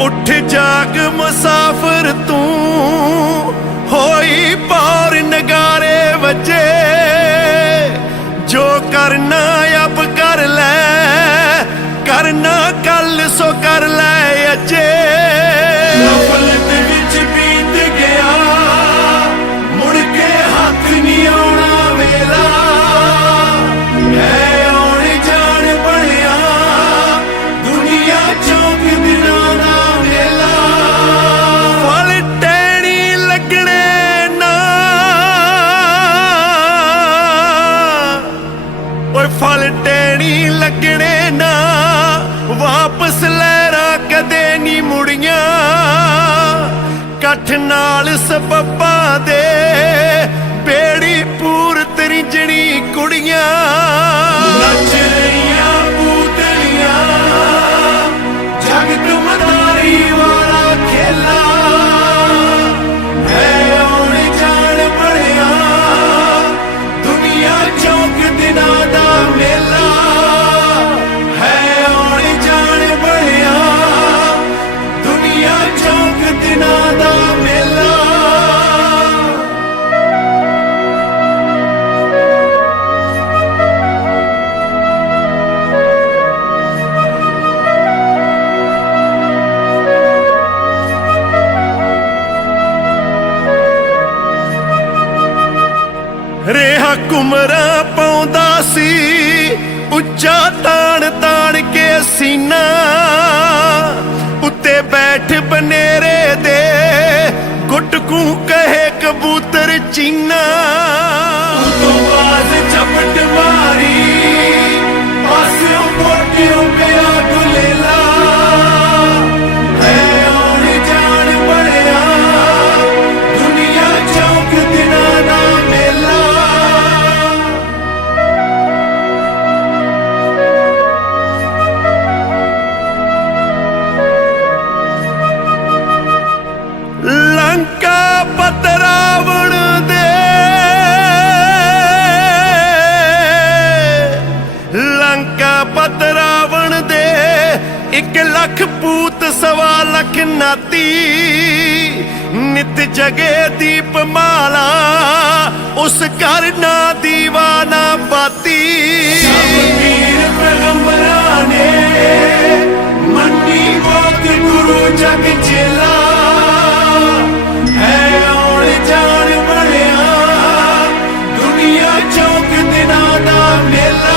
ਉੱਠ ਜਾਗ ਮੁਸਾਫਰ ਤੂੰ ਹੋਈ ਇਕੱਠ ਨਾਲ ਸਬੱਬਾਂ ਦੇ ਬੇੜੀ ਪੂਰ ਤਰਿੰਜਣੀ ਕੁੜੀਆਂ। ਰੇਹਾ ਕੁਮਰਾ ਪਾਉਂਦਾ ਸੀ, ਉੱਚਾ ਤਾਣ ਤਾਣ ਕੇ ਸੀਨਾ। ਉੱਤੇ ਬੈਠ ਬਨੇਰੇ ਦੇ, ਗੁੱਟਕੂ ਕਹੇ ਕਬੂਤਰ ਚੀਨਾ। ਉਤੋਂ ਬਾਜ਼ ਝਪਟ ਮਾਰੀ ਇੱਕ ਲੱਖ ਪੂਤ, ਸਵਾ ਲੱਖ ਨਾਤੀ। ਨਿਤ ਜਗੇ ਦੀਪ ਮਾਲਾ ਉਸ ਘਰ ਨਾ ਦੀਵਾਨਾ ਬਾਤੀ। ਸਭ ਪੀਰ ਨੇ ਮੰਨੀ ਮੋਤ ਗੁਰੂ ਜਗ ਚੇਲਾ। ਹੈ ਆਉਣ ਜਾਣ ਬਣਿਆ ਦੁਨੀਆ ਚੌਕ ਦਿਨਾਂ ਦਾ ਮੇਲਾ।